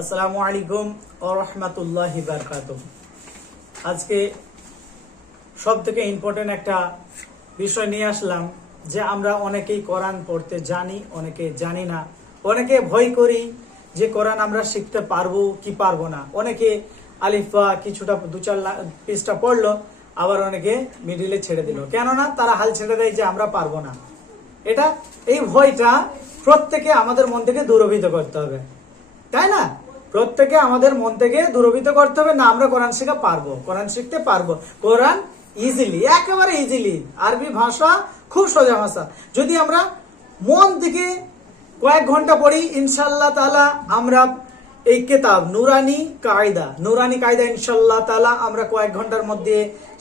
আসসালামু আলাইকুম ওয়া রাহমাতুল্লাহি ওয়া বারাকাতুহু। আজকে সবথেকে ইম্পর্টেন্ট একটা বিষয় নিয়ে আসলাম যে আমরা অনেকেই কোরআন পড়তে জানি, অনেকে জানি না, অনেকে ভয় করি যে কোরআন আমরা শিখতে পারবো কি পারবো না। অনেকে আলিফ বা কিছুটা 2-4 পৃষ্ঠা পড়লো, আবার অনেকে মিডিলে ছেড়ে দিল, কেননা তারা হাল ছেড়ে দেয় যে আমরা পারবো না। এই ভয়টা প্রত্যেকে আমাদের মন থেকে দূরীভূত করতে হবে, তাই না? প্রত্যেকে আমাদের মন থেকে দূরীভূত করতে হবে না, আমরা কোরআন শিখতে পারবো, কোরআন শিখতে পারবো। কোরআন ইজিলি, একেবারে ইজিলি, আরবি ভাষা খুব সোজা ভাষা। যদি আমরা মন থেকে কয়েক ঘন্টা পড়ি, ইনশাআল্লাহ তাআলা আমরা এই কিতাব নুরানি কায়দা ইনশাআল্লাহ তাআলা আমরা কয়েক ঘন্টার মধ্যে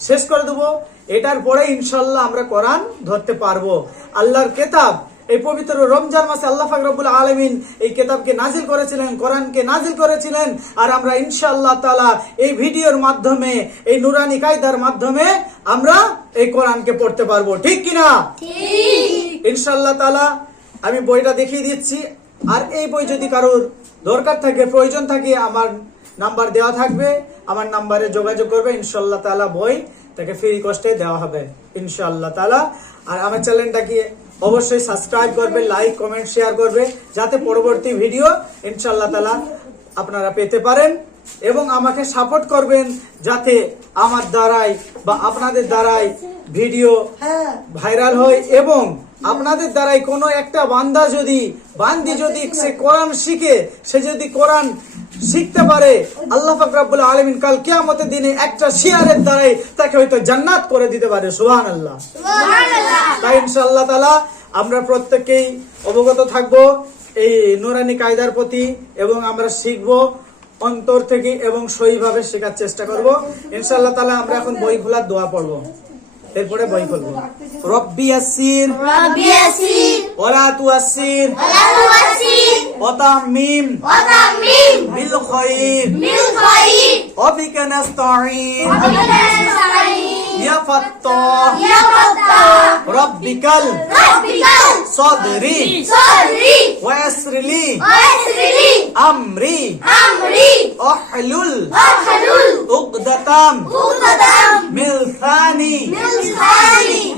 শেষ করে দেবো। এটার পরে ইনশাআল্লাহ আমরা কোরআন ধরতে পারবো। আল্লাহর কিতাব, এই পবিত্র রমজান মাসে আল্লাহ পাক রব্বুল আলামিন এই কিতাবকে নাজিল করেছিলেন, কোরআনকে নাজিল করেছিলেন। আর আমরা ইনশাআল্লাহ তাআলা এই ভিডিওর মাধ্যমে, এই নুরানি কায়দার মাধ্যমে আমরা এই কোরআনকে পড়তে পারবো, ঠিক কিনা? ঠিক। ইনশাআল্লাহ তাআলা আমি বইটা দেখিয়ে দিচ্ছি। আর এই বই যদি কারোর দরকার থাকে, প্রয়োজন থাকে, আমার নাম্বার দেওয়া থাকবে, আমার নাম্বারে যোগাযোগ করবে। ইনশাআল্লাহ তাআলা বই তাকে ফ্রি কস্টে দেওয়া হবে ইনশাআল্লাহ তাআলা। আর আমার চ্যানেলটাকে অবশ্যই সাবস্ক্রাইব করবে, লাইক কমেন্ট শেয়ার করবে, যাতে পরবর্তী ভিডিও ইনশাআল্লাহ তাআলা আপনারা পেতে পারেন। এবং আমাকে সাপোর্ট করবেন, যাতে আমার দ্বারাই বা আপনাদের দ্বারাই ভিডিও ভাইরাল হয়। এবং আপনাদের দ্বারাই কোনো একটা বান্দি যদি সে কোরআন শিখে, সে যদি কোরআন শিখতে পারে, আল্লাহ পাক রব্বুল আলামিন কাল কিয়ামতের দিনে একটা শেয়ারের দ্বারাই তাকে হয়তো জান্নাত করে দিতে পারে। সুবহানাল্লাহ, সুবহানাল্লাহ। তাই ইনশাআল্লাহ তাআলা আমরা প্রত্যেককেই অবগত থাকব এই নুরানি কায়দার প্রতি, এবং আমরা শিখবো অন্তর থেকে এবং সহিভাবে শেখার চেষ্টা করব ইনশাআল্লাহ তাআলা। আমরা এখন বই খোলার দোয়া পড়বো, এরপরে বই খুলবো। রব্বি ইয়াসসির ওয়ালা তুয়াসসির ওয়া তাম্মিম বিল খায়র ওয়া বিকা নাস্তাঈন ইয়া ফাত্তাহ রব্বিকাল সাদরি ওয়া ইয়াসরিলি আমরি আহলুল উকদাতাম মিন লিসানি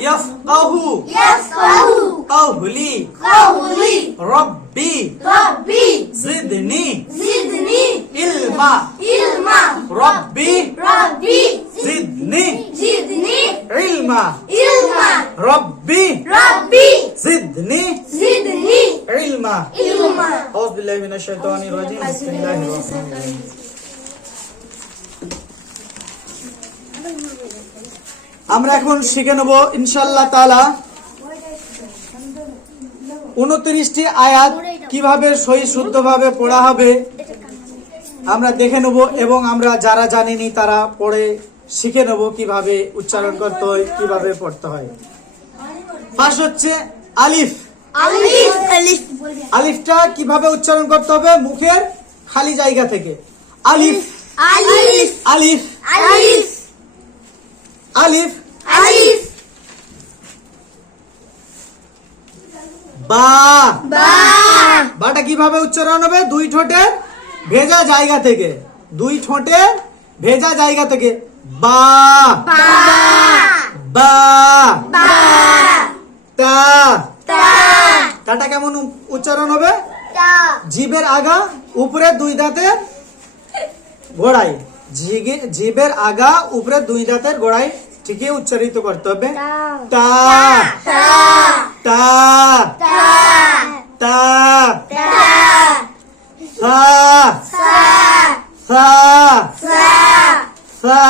ইয়াফকাহু কাওলি রব্বি জিদনি ইলমা রব্বি জিদনি ইলমা রব্বি জিদনি ইলমা। আউযু বিল্লাহি মিনাশ শাইতানির রাজিম। বিসমিল্লাহির রাহমানির রাহিম। আমরা এখন শিখে নেব ইনশাআল্লাহ তাআলা 29টি আয়াত কিভাবে সহি শুদ্ধভাবে পড়া হবে আমরা দেখে নেব, এবং আমরা যারা জানিনি তারা পড়ে শিখে নেব কিভাবে উচ্চারণ করতে হয়, কিভাবে পড়তে হয়। ফার্স্ট হচ্ছে আলিফ। আলিফটা কিভাবে উচ্চারণ করতে হবে? মুখের খালি জায়গা থেকে। আলিফ আলিফ আলিফ আলিফ আলিফ। বা বাটা কিভাবে উচ্চারণ হবে? দুই ঠোঁটের ভেজা জায়গা থেকে, দুই ঠোঁটের ভেজা জায়গা থেকে। বা বা তা তাটা কেমন উচ্চারণ হবে? জিভের আগা উপরে দুই দাঁতের গোড়ায়, জিভের আগা উপরে দুই দাঁতের গোড়ায় ঠিকই উচ্চারিত করতে হবে। তা তা তা সা সা সা।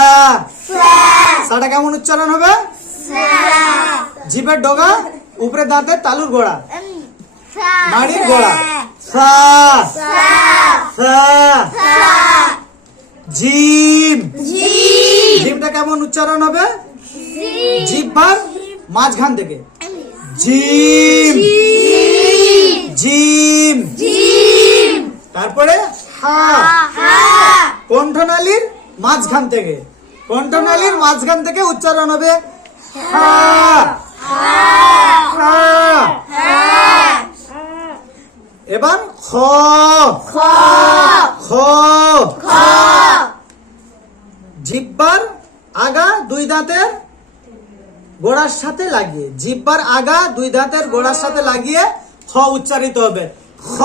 সাটা কেমন উচ্চারণ হবে? জিভের ডগা উপরে দাঁতের তালুর গোড়া, নাড়ির গোড়া। সা সা। জিম জিমটা কেমন উচ্চারণ হবে? জিহ্বার মাঝখান থেকে। Gym gym. তারপরে হা, কণ্ঠনালীর মাঝখান থেকে, কণ্ঠনালীর মাঝখান থেকে উচ্চারণ হবে হা হা। এবার খ খ খ জিহ্বার আগা দুই দাঁতের গোড়ার সাথে লাগিয়ে, জিহ্বার আগা দুই দাঁতের গোড়ার সাথে লাগিয়ে খ উচ্চারিত হবে। খ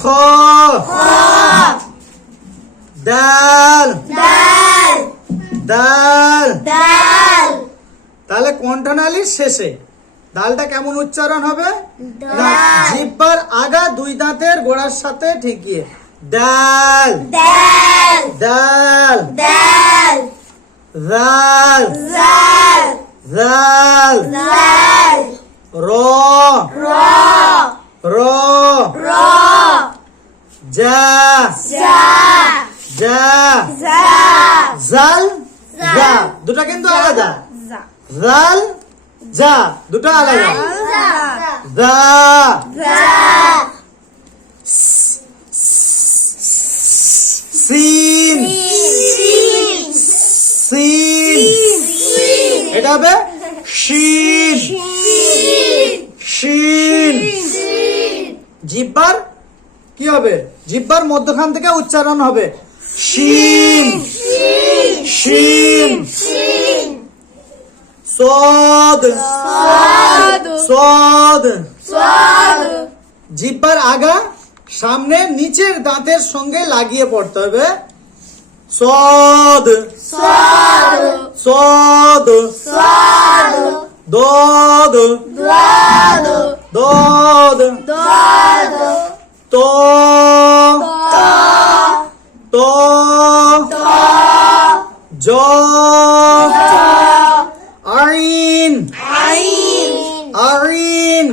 খ দাল দাল। তাহলে কণ্ঠনালীর শেষে দালটা কেমন উচ্চারণ হবে? জিহ্বার আগা দুই দাঁতের গোড়ার সাথে ঠেকিয়ে দাল দাল জাল জাল র র জা জা জাল জা, দুটা কিন্তু আলাদা। জাল জা দুটো আলাদা। জা সিন সিন, এটা হবে শিন শিন। জিহ্বার কি হবে? জিহ্বার মধ্যখান থেকে উচ্চারণ হবে শিন শিন। সদ সদ, জিহ্বার আগা সামনে নিচের দাঁতের সঙ্গে লাগিয়ে পড়তে হবে। সদ সদ দদ দদ তো তো জ আইন আইন।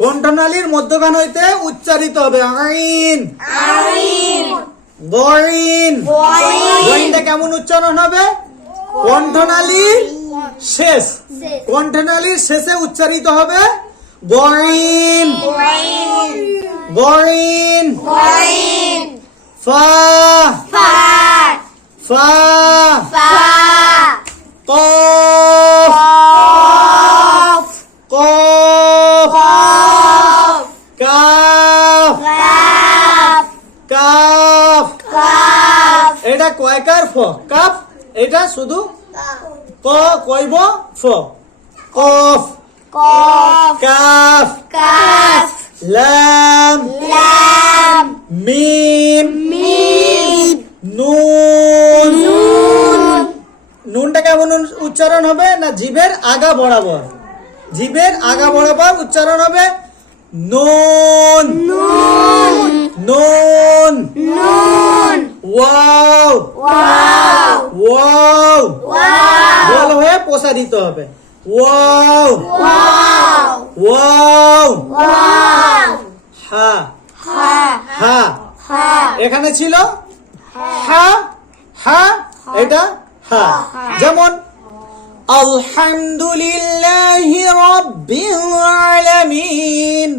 কণ্ঠনালীর মধ্যখান হইতে উচ্চারিত হবে আইন গইন। গইনটা কেমন উচ্চারণ হবে? কণ্ঠনালীর শেষ, কণ্ঠনালীর শেষে উচ্চারিত হবে গইন গইন। ফা ফা কফ কফ কাফ কাফ। এটা কয়কার ফ কাফ, এটা শুধু ক কইব ফ কফ কাফ লাম মিম নুন। নুনটা কেমন উচ্চারণ হবে? না জিভের আগা বরাবর, জিভের আগা বরাবর উচ্চারণ হবে নুন নুন। ওয়াও ওয়াও, বল হয়ে প্রসারিত হবে ওয়াও ওয়াও। হা হা, এখানে ছিল হা হা, এটা হা। যেমন আলহামদুলিল্লাহি রাব্বিল আলামিন,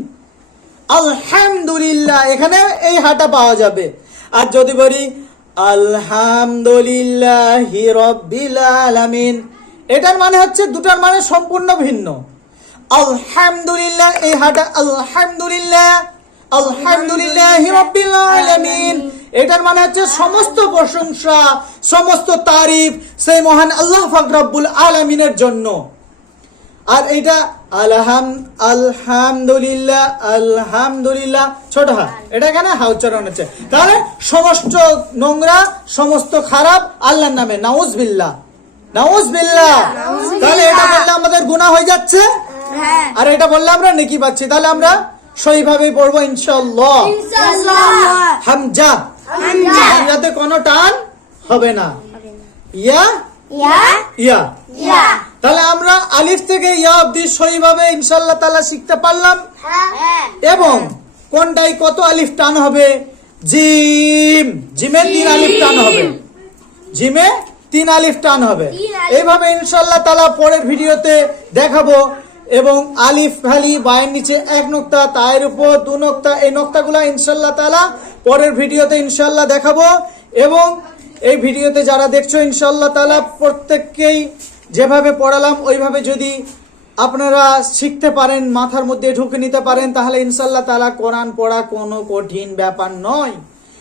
আলহামদুলিল্লাহ এখানে এই হাটা পাওয়া যাবে। আর যদি বলি আলহামদুলিল্লাহি রাব্বিল আলামিন, এটার মানে হচ্ছে দুটার মানে সম্পূর্ণ ভিন্ন। আলহামদুলিল্লাহ এই হাটা আলহামদুলিল্লাহ আলহামদুলিল্লাহি রাব্বিল আলামিন, এটার মানে হচ্ছে সমস্ত প্রশংসা সমস্ত তারিফ সেই মহান আল্লাহ পাক রব্বুল আলামিনের জন্য। আর এটা আলহামদুলিল্লাহ আলহামদুলিল্লাহ ছোট হা, এটা এখানে হা উচ্চারণ হচ্ছে। তাহলে সমস্ত নোংরা সমস্ত খারাপ আল্লাহর নামে, নাউজুবিল্লাহ নাউজুবিল্লাহ। তাহলে এটা বললে আমাদের গুনাহ হয়ে যাচ্ছে, আর এটা বললে আমরা নেকি পাচ্ছি। তাহলে আমরা সহিভাবে পড়বো ইনশাআল্লাহ। হামজা, হামজাতে কোনো টান হবে না। ইয়া ইয়া। তাহলে আমরা আলিফ থেকে ইয়া অবধি সহিভাবে ইনশাআল্লাহ তাআলা শিখতে পারলাম। এবং কোনটাই কত আলিফ টান হবে? জিম, জিমে 3 আলিফ টান হবে, জিমে 3 আলিফ টান হবে। এইভাবে ইনশাআল্লাহ তাআলা পরের ভিডিওতে দেখাবো। এবং আলিফ খালি বায়ের নিচে 1 নোক্তা, তায়ের উপর 2 নোক্তা, এই নোক্তাগুলো ইনশাআল্লাহ তাআলা পরের ভিডিওতে ইনশাআল্লাহ দেখাবো। এবং এই ভিডিওতে যারা দেখছো ইনশাআল্লাহ তাআলা প্রত্যেককেই যেভাবে পড়ালাম ওইভাবে যদি আপনারা শিখতে পারেন, মাথার মধ্যে ঢুকে নিতে পারেন, তাহলে ইনশাআল্লাহ তাআলা কোরআন পড়া কোনো কঠিন ব্যাপার নয়।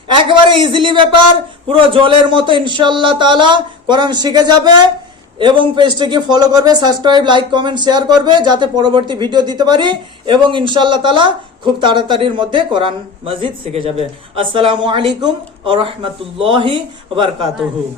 একেবারে ইজিলি ব্যাপার, পুরো জলের মতো ইনশাআল্লাহ তাআলা কোরআন শিখে যাবে। এবং পেজটাকে ফলো করবে, সাবস্ক্রাইব, লাইক, কমেন্ট, শেয়ার করবে যাতে পরবর্তী ভিডিও দিতে পারি। এবং ইনশাআল্লাহ তাআলা খুব তাড়াতাড়ির মধ্যে কোরআন মাজিদ শিখে যাবে। আসসালামু আলাইকুম ওয়া রাহমাতুল্লাহি ওয়া বারাকাতুহু।